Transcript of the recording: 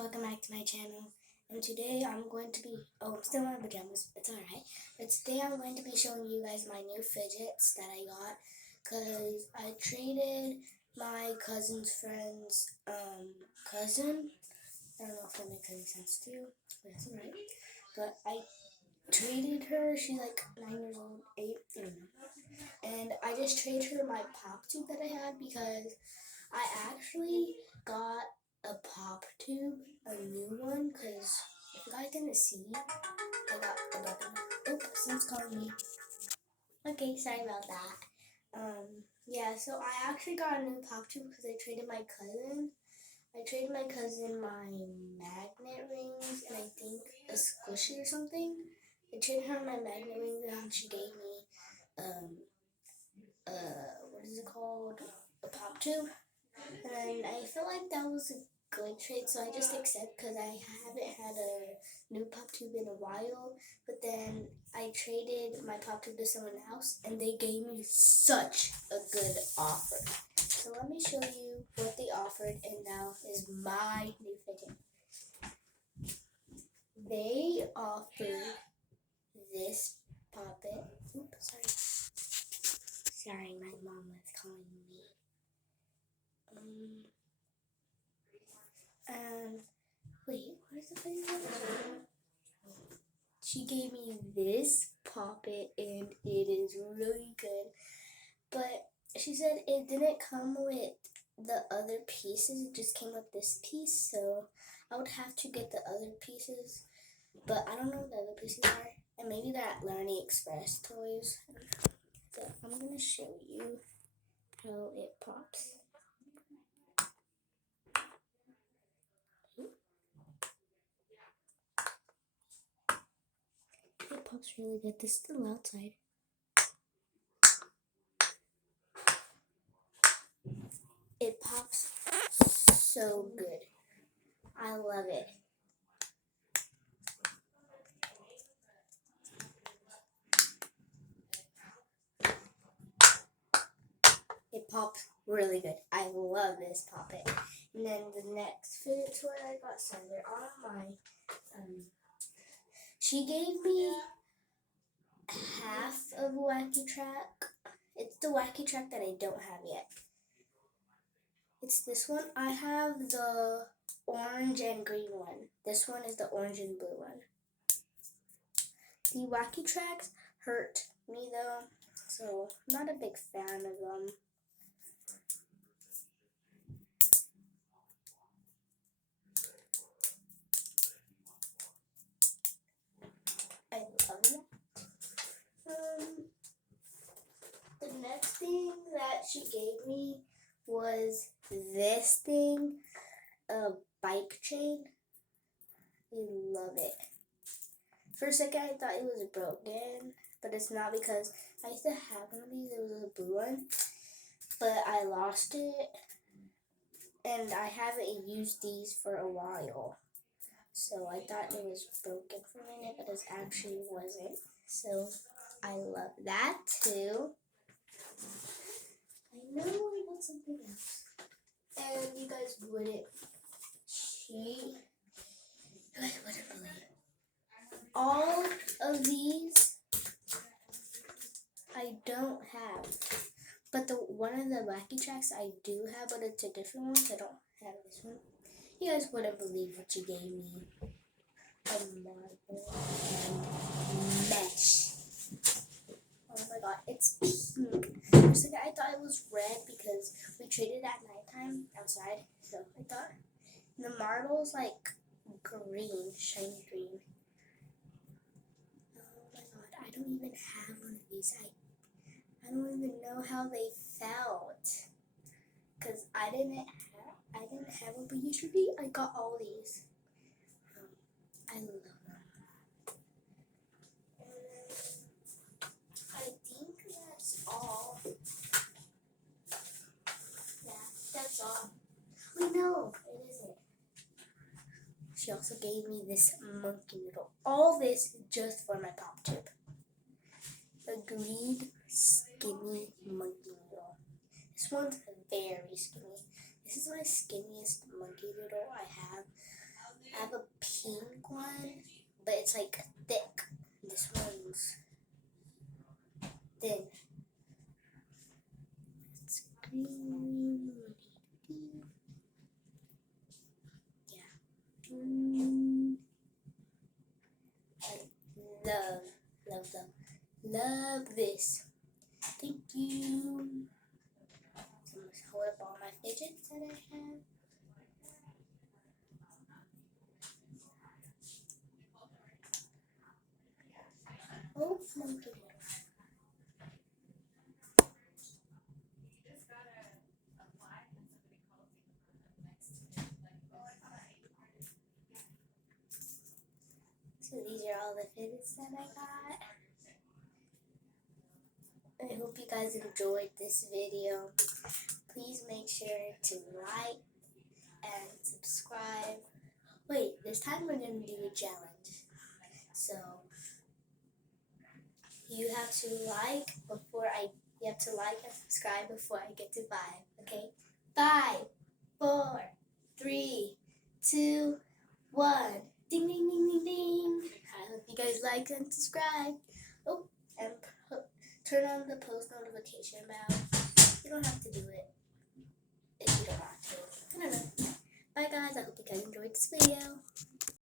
welcome back to my channel. And today I'm going to be, I'm still in my pajamas, it's alright. But today I'm going to be showing you guys my new fidgets that I got. Because I traded my cousin's friend's, cousin. I don't know if that makes any sense to you, but it's alright. But I traded her, she's like 9 years old, 8, I don't know. And I just traded her my pop tube that I had because I actually got a pop tube, a new one, because if you guys didn't see, I got a button. Oh, someone's calling me. Okay, sorry about that. Yeah, so I actually got a new pop tube because I traded my cousin. I traded my cousin my magnet rings and I think a squishy or something. I traded her my magnet rings and she gave me, what is it called? A pop tube. And I feel like that was a good trade, so I just accept because I haven't had a new pop tube in a while. But then I traded my pop tube to someone else, and they gave me such a good offer. So let me show you what they offered, and now is my new fidget. They offered this puppet. Oops, sorry. Sorry, my mom was calling me. Wait, what is the thing? She gave me this puppet and it is really good. But she said it didn't come with the other pieces, it just came with this piece, so I would have to get the other pieces. But I don't know what the other pieces are. And maybe they're at Learning Express toys. So I'm gonna show you how it pops. It pops really good. This is still outside. It pops so good. I love it. It pops really good. I love this puppet. And then the next fidget toy I got, so they're on my, she gave me half of a wacky track. It's the wacky track that I don't have yet. It's this one. I have the orange and green one. This one is the orange and blue one. The wacky tracks hurt me though, so I'm not a big fan of them. I love that. The next thing that she gave me was this thing, a bike chain. I love it. For a second I thought it was broken, but it's not because I used to have one of these. It was a blue one, but I lost it and I haven't used these for a while. So I thought it was broken for a minute, but it actually wasn't. So I love that too. I know I got something else. And you guys wouldn't believe. All of these I don't have. But the one of the wacky tracks I do have, but it's a different one, so I don't have this one. You guys wouldn't believe what she gave me. A marble and mesh. Oh my god, it's pink. For a second I thought it was red because we traded at nighttime outside. So I thought the marble's like green, shiny green. Oh my god, I don't even have one of these. I don't even know how they felt. Because I didn't have one, but usually I got all these. I love them. I think that's all. Yeah, that's all. Wait, no, it isn't. She also gave me this monkey noodle. All this just for my pop tube. A green, skinny monkey noodle. This one's very skinny. This is my skinniest monkey noodle I have. one, but it's like thick. This one's thin. It's green. Yeah. I love this. Thank you. So I'm gonna hold up all my fidgets that I have. Oh, monkey. So these are all the fidgets that I got. I hope you guys enjoyed this video. Please make sure to like and subscribe. Wait, this time we're going to do a challenge. So you have to like and subscribe before I get to 5. Okay? 5, 4, 3, 2, 1. Ding ding ding ding ding. I hope you guys like and subscribe. Oh, and turn on the post notification bell. You don't have to do it if you don't want to. I don't know. Bye guys. I hope you guys enjoyed this video.